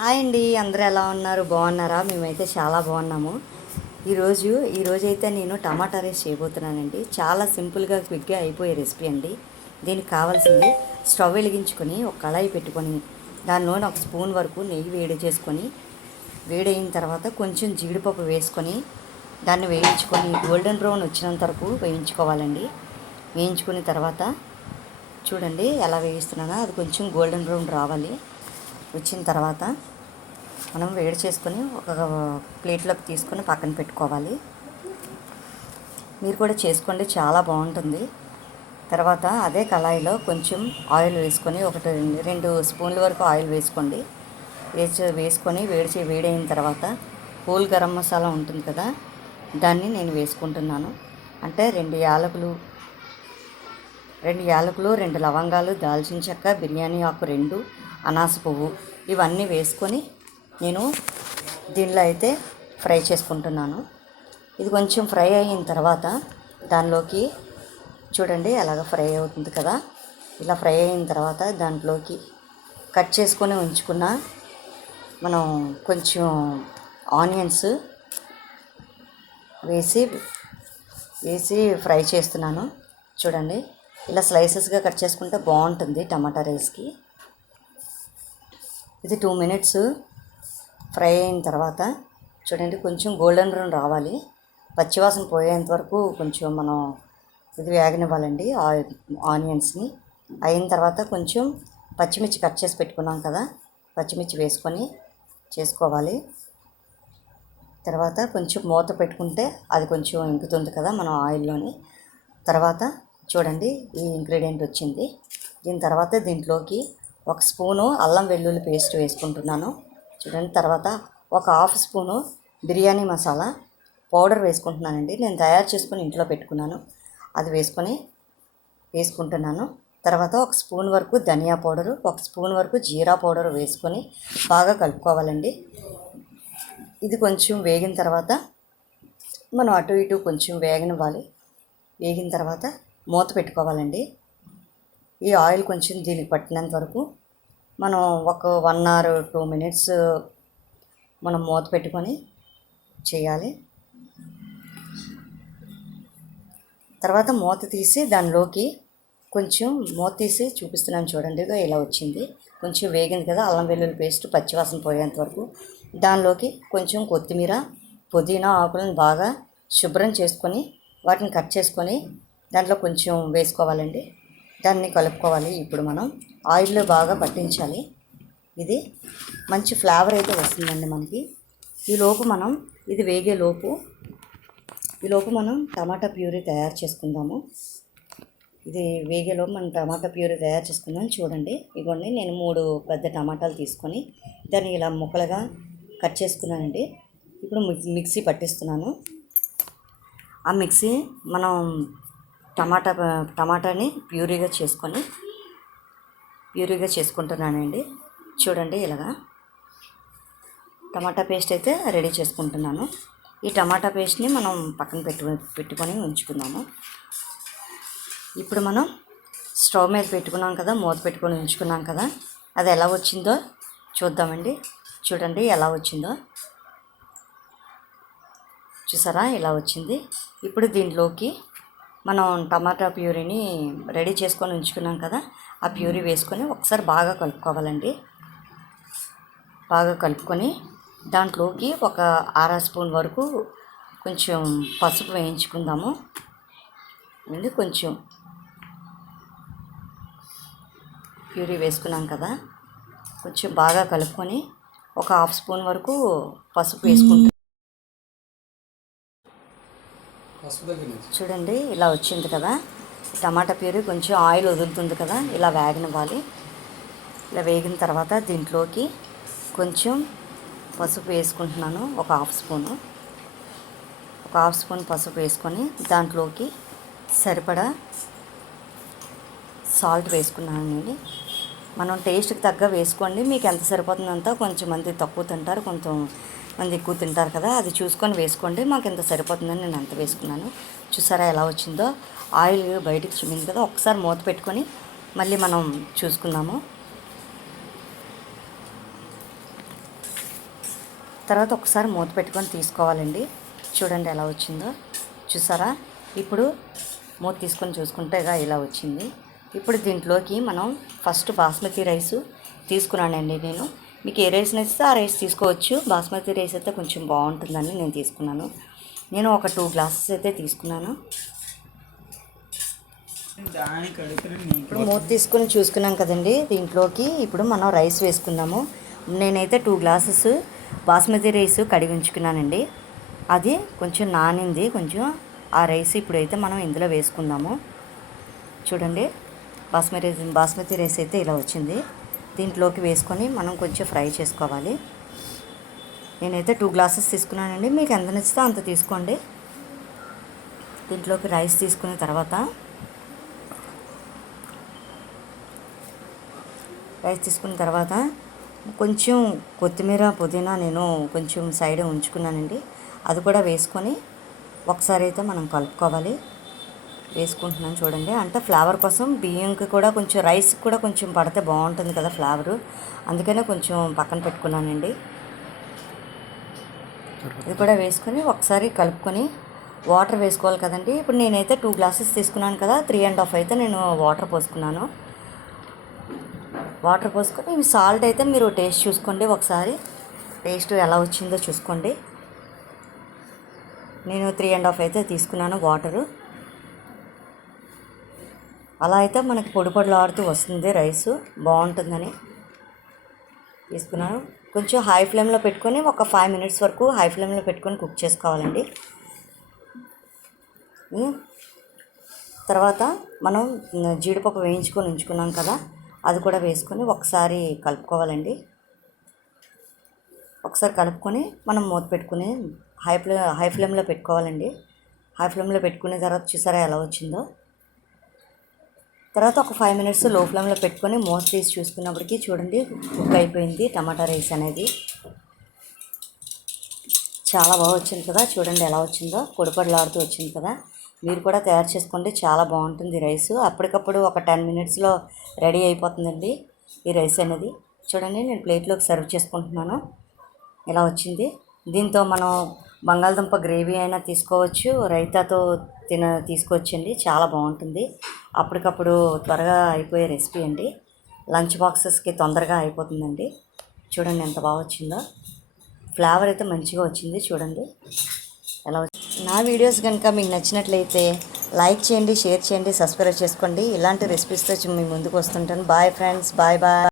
Hi అండి, అందరూ ఎలా ఉన్నారు? బాగున్నారా? మేమైతే చాలా బాగున్నాము. ఈరోజైతే నేను టమాటా రైస్ చేయబోతున్నానండి. చాలా సింపుల్గా క్విక్గా అయిపోయే రెసిపీ అండి. దీనికి కావాల్సింది స్టవ్ వెలిగించుకొని ఒక కళాయి పెట్టుకొని దానిలోని ఒక స్పూన్ వరకు నెయ్యి వేడి చేసుకొని వేడైన తర్వాత కొంచెం జీడిపప్పు వేసుకొని దాన్ని వేయించుకొని గోల్డెన్ బ్రౌన్ వచ్చినంత వరకు వేయించుకోవాలండి. వేయించుకున్న తర్వాత చూడండి ఎలా వేయిస్తున్నానో, అది కొంచెం గోల్డెన్ బ్రౌన్ రావాలి. వచ్చిన తర్వాత మనం వేడి చేసుకొని ఒక ప్లేట్లోకి తీసుకొని పక్కన పెట్టుకోవాలి. మీరు కూడా చేసుకోండి, చాలా బాగుంటుంది. తర్వాత అదే కళాయిలో కొంచెం ఆయిల్ వేసుకొని రెండు స్పూన్ల వరకు ఆయిల్ వేసుకోండి. వేసుకొని వేడైన తర్వాత హోల్ గరం మసాలా ఉంటుంది కదా, దాన్ని నేను వేసుకుంటున్నాను. అంటే 2 యాలకులు 2 లవంగాలు, దాల్చిన చెక్క, బిర్యానీ ఆకు 2, అనాస పువ్వు ఇవన్నీ వేసుకొని నేను దీనిలో అయితే ఫ్రై చేసుకుంటున్నాను. ఇది కొంచెం ఫ్రై అయిన తర్వాత దానిలోకి చూడండి అలాగ ఫ్రై అవుతుంది కదా. ఇలా ఫ్రై అయిన తర్వాత దాంట్లోకి కట్ చేసుకొని ఉంచుకున్న మనం కొంచెం ఆనియన్స్ వేసి ఫ్రై చేస్తున్నాను. చూడండి ఇలా స్లైసెస్గా కట్ చేసుకుంటే బాగుంటుంది టమాటా రైస్కి. ఇది 2 మినిట్స్ ఫ్రై అయిన తర్వాత చూడండి కొంచెం గోల్డెన్ బ్రౌన్ రావాలి. పచ్చివాసన పోయేంత వరకు కొంచెం మనం ఇది వేగనివ్వాలండి ఆనియన్స్ని. అయిన తర్వాత కొంచెం పచ్చిమిర్చి కట్ చేసి పెట్టుకున్నాం కదా, పచ్చిమిర్చి వేసుకొని చేసుకోవాలి. తర్వాత కొంచెం మూత పెట్టుకుంటే అది కొంచెం ఇంకుతుంది కదా మనం ఆయిల్లోని. తర్వాత చూడండి ఈ ఇంగ్రీడియంట్ వచ్చింది. దీని తర్వాత దీంట్లోకి 1 స్పూను అల్లం వెల్లుల్లి పేస్ట్ వేసుకుంటున్నాను. చూడండి తర్వాత ఒక 1/2 స్పూను బిర్యానీ మసాలా పౌడర్ వేసుకుంటున్నానండి. నేను తయారు చేసుకొని ఇంట్లో పెట్టుకున్నాను, అది వేసుకుంటున్నాను. తర్వాత 1 స్పూన్ వరకు ధనియా పౌడరు, 1 స్పూన్ వరకు జీరా పౌడర్ వేసుకొని బాగా కలుపుకోవాలండి. ఇది కొంచెం వేగిన తర్వాత మనం అటు ఇటు కొంచెం వేగనివ్వాలి. వేగిన తర్వాత మూత పెట్టుకోవాలండి. ఈ ఆయిల్ కొంచెం దీనికి పట్టినంత వరకు మనం ఒక 1 or 2 మినిట్స్ మనం మూత పెట్టుకొని చేయాలి. తర్వాత మూత తీసి దానిలోకి కొంచెం మూత తీసి చూపిస్తున్నాను చూడండి, ఇలా వచ్చింది. కొంచెం వేగింది కదా, అల్లం వెల్లుల్లి పేస్ట్ పచ్చివాసన పోయేంత వరకు దానిలోకి కొంచెం కొత్తిమీర, పుదీనా ఆకులను బాగా శుభ్రం చేసుకొని వాటిని కట్ చేసుకొని దాంట్లో కొంచెం వేసుకోవాలండి. దాన్ని కలుపుకోవాలి. ఇప్పుడు మనం ఆయిల్లో బాగా పట్టించాలి. ఇది మంచి ఫ్లేవర్ అయితే వస్తుందండి మనకి. ఇది వేగేలోపు మనం టమాటా ప్యూరీ తయారు చేసుకుందాము. ఇది వేగేలోపు మనం టమాటా ప్యూరీ తయారు చేసుకుందాం. చూడండి ఇగోండి, నేను 3 పెద్ద టమాటాలు తీసుకొని దాన్ని ఇలా ముక్కలుగా కట్ చేసుకున్నానండి. ఇప్పుడు మిక్సీ పట్టిస్తున్నాను. ఆ మిక్సీ మనం టమాటాని ప్యూరీగా చేసుకుంటున్నానండి. చూడండి ఇలాగా టమాటా పేస్ట్ అయితే రెడీ చేసుకుంటున్నాను. ఈ టమాటా పేస్ట్ని మనం పక్కన పెట్టుకొని ఉంచుకుందాము. ఇప్పుడు మనం స్టవ్ మీద పెట్టుకున్నాం కదా, మూత పెట్టుకొని ఉంచుకున్నాం కదా, అది ఎలా వచ్చిందో చూద్దామండి. చూడండి ఎలా వచ్చిందో, చూసారా ఇలా వచ్చింది. ఇప్పుడు దీంట్లోకి మనం టమాటా ప్యూరీని రెడీ చేసుకొని ఉంచుకున్నాం కదా, ఆ ప్యూరీ వేసుకొని ఒకసారి బాగా కలుపుకోవాలండి. బాగా కలుపుకొని దాంట్లోకి ఒక 1/2 స్పూన్ వరకు కొంచెం పసుపు వేయించుకుందాము. కొంచెం ప్యూరీ వేసుకున్నాం కదా, కొంచెం బాగా కలుపుకొని ఒక 1/2 స్పూన్ వరకు పసుపు వేసుకుంటాం. చూడండి ఇలా వచ్చింది కదా, టమాటా ప్యూరీ కొంచెం ఆయిల్ వదులుతుంది కదా, ఇలా వేగనివ్వాలి. ఇలా వేగిన తర్వాత దీంట్లోకి కొంచెం పసుపు వేసుకుంటున్నాను. ఒక 1/2 స్పూన్ పసుపు వేసుకొని దాంట్లోకి సరిపడా సాల్ట్ వేసుకున్నాను నేను. మనం టేస్ట్కి తగ్గ వేసుకోండి, మీకు ఎంత సరిపోతుందంతా. కొంచెంమంది తక్కువ తింటారు, కొంతమంది ఎక్కువ తింటారు కదా, అది చూసుకొని వేసుకోండి. మాకు ఎంత సరిపోతుందని నేను అంత వేసుకున్నాను. చూసారా ఎలా వచ్చిందో, ఆయిల్ బయటికి చిమ్మింది కదా. ఒకసారి మూత పెట్టుకొని మళ్ళీ మనం చూసుకుందాము. తర్వాత ఒకసారి మూత పెట్టుకొని తీసుకోవాలండి. చూడండి ఎలా వచ్చిందో, చూసారా? ఇప్పుడు మూత తీసుకొని చూసుకుంటే ఇలా వచ్చింది. ఇప్పుడు దీంట్లోకి మనం ఫస్ట్ బాస్మతి రైసు తీసుకున్నానండి నేను. మీకు ఏ రైస్ నచ్చితే ఆ రైస్ తీసుకోవచ్చు. బాస్మతి రైస్ అయితే కొంచెం బాగుంటుందని నేను తీసుకున్నాను. నేను ఒక 2 గ్లాసెస్ అయితే తీసుకున్నాను. ఇప్పుడు మూత తీసుకొని చూసుకున్నాం కదండి. దీంట్లోకి ఇప్పుడు మనం రైస్ వేసుకుందాము. నేనైతే 2 గ్లాసెస్ బాస్మతి రైస్ కడిగి ఉంచుకున్నానండి. అది కొంచెం నానింది కొంచెం. ఆ రైస్ ఇప్పుడైతే మనం ఇందులో వేసుకుందాము. చూడండి, బాస్మతి రైస్ అయితే ఇలా వచ్చింది. దీంట్లోకి వేసుకొని మనం కొంచెం ఫ్రై చేసుకోవాలి. నేనైతే 2 గ్లాసెస్ తీసుకున్నానండి. మీకు ఎంత నచ్చితే అంత తీసుకోండి. దీంట్లోకి రైస్ తీసుకున్న తర్వాత కొంచెం కొత్తిమీర పుదీనా నేను కొంచెం సైడ్ ఉంచుకున్నానండి. అది కూడా వేసుకొని ఒకసారి అయితే మనం కలుపుకోవాలి. వేసుకుంటున్నాను చూడండి. అంటే ఫ్లేవర్ కోసం బియ్యంకి కూడా కొంచెం రైస్కి కూడా కొంచెం పడితే బాగుంటుంది కదా ఫ్లేవరు. అందుకనే కొంచెం పక్కన పెట్టుకున్నానండి. ఇది కూడా వేసుకొని ఒకసారి కలుపుకొని వాటర్ వేసుకోవాలి కదండి. ఇప్పుడు నేనైతే 2 గ్లాసెస్ తీసుకున్నాను కదా, 3½ అయితే నేను వాటర్ పోసుకున్నాను. వాటర్ పోసుకొని ఇవి సాల్ట్ అయితే మీరు టేస్ట్ చూసుకోండి. ఒకసారి టేస్ట్ ఎలా వచ్చిందో చూసుకోండి. నేను 3½ అయితే తీసుకున్నాను వాటరు. అలా అయితే మనకి పొడి పొడిలాడుతూ వస్తుంది రైసు, బాగుంటుందని తీసుకున్నాను. కొంచెం హై ఫ్లేమ్లో పెట్టుకొని ఒక 5 మినిట్స్ వరకు హై ఫ్లేమ్లో పెట్టుకొని కుక్ చేసుకోవాలండి. తర్వాత మనం జీడిపప్పు వేయించుకొని ఉంచుకున్నాం కదా, అది కూడా వేసుకొని ఒకసారి కలుపుకోవాలండి. ఒకసారి కలుపుకొని మనం మూత పెట్టుకుని హై ఫ్లేమ్లో పెట్టుకోవాలండి. హై ఫ్లేమ్లో పెట్టుకునే తర్వాత చూసారా ఎలా వచ్చిందో. తర్వాత ఒక 5 మినిట్స్ లో ఫ్లేమ్లో పెట్టుకొని మూత తీసి చూసుకున్నప్పటికీ చూడండి కుక్ అయిపోయింది టమాటా రైస్ అనేది. చాలా బాగా వచ్చింది కదా, చూడండి ఎలా వచ్చిందో, పొడిపొడిలాడుతూ వచ్చింది కదా. మీరు కూడా తయారు చేసుకోండి, చాలా బాగుంటుంది రైసు. అప్పటికప్పుడు ఒక 10 మినిట్స్లో రెడీ అయిపోతుందండి ఈ రైస్ అనేది. చూడండి, నేను ప్లేట్లోకి సర్వ్ చేసుకుంటున్నాను. ఇలా వచ్చింది. దీంతో మనం బంగాళదుంప గ్రేవీ అయినా తీసుకోవచ్చు, రైతాతో తీసుకోవచ్చండి. చాలా బాగుంటుంది. అప్పటికప్పుడు త్వరగా అయిపోయే రెసిపీ అండి. లంచ్ బాక్సెస్కి తొందరగా అయిపోతుందండి. చూడండి ఎంత బాగా వచ్చిందో. ఫ్లేవర్ అయితే మంచిగా వచ్చింది. చూడండి ఎలా వచ్చింది. నా వీడియోస్ కనుక మీకు నచ్చినట్లయితే లైక్ చేయండి, షేర్ చేయండి, సబ్స్క్రైబ్ చేసుకోండి. ఇలాంటి రెసిపీస్తో మీ ముందుకు వస్తుంటాను. Bye friends, bye bye.